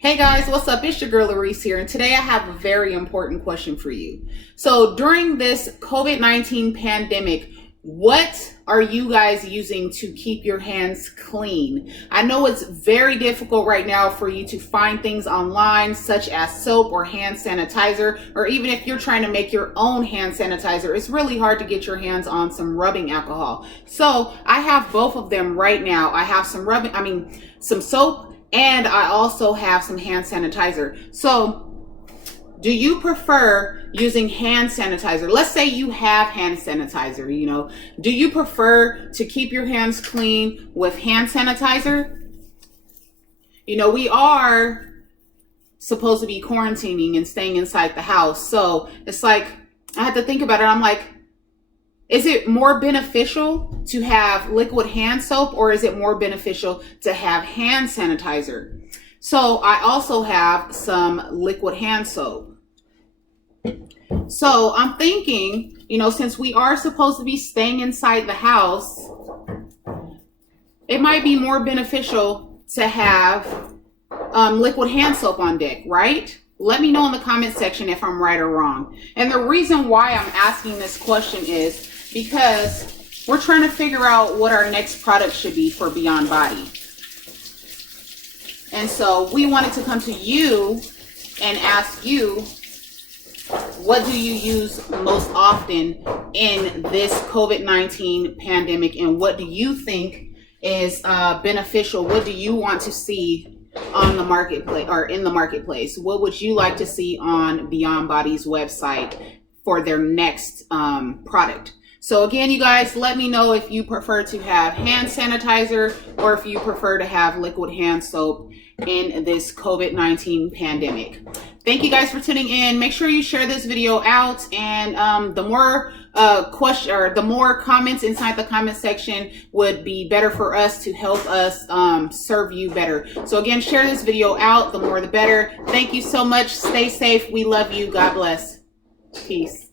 Hey guys, what's up? It's your girl Larice here, and today I have a very important question for you. So during this COVID-19 pandemic, what are you guys using to keep your hands clean? I know it's very difficult right now for you to find things online such as soap or hand sanitizer, or even if you're trying to make your own hand sanitizer, it's really hard to get your hands on some rubbing alcohol. So I have both of them right now. I have some soap, and I also have some hand sanitizer. So do you prefer using hand sanitizer? Let's say you have hand sanitizer, do you prefer to keep your hands clean with hand sanitizer? We are supposed to be quarantining and staying inside the house. So it's like, I had to think about it. I'm like, is it more beneficial to have liquid hand soap, or is it more beneficial to have hand sanitizer? So I also have some liquid hand soap. So I'm thinking, since we are supposed to be staying inside the house, it might be more beneficial to have liquid hand soap on deck, right? Let me know in the comment section if I'm right or wrong. And the reason why I'm asking this question is because we're trying to figure out what our next product should be for Beyond Body. And so we wanted to come to you and ask you, what do you use most often in this COVID-19 pandemic, and what do you think is beneficial? What do you want to see on the marketplace, or in the marketplace? What would you like to see on Beyond Body's website for their next product? So again, you guys, let me know if you prefer to have hand sanitizer or if you prefer to have liquid hand soap in this COVID-19 pandemic. Thank you guys for tuning in. Make sure you share this video out, and the more the more comments inside the comment section would be better for us to help us serve you better. So again, share this video out. The more the better. Thank you so much. Stay safe. We love you. God bless. Peace.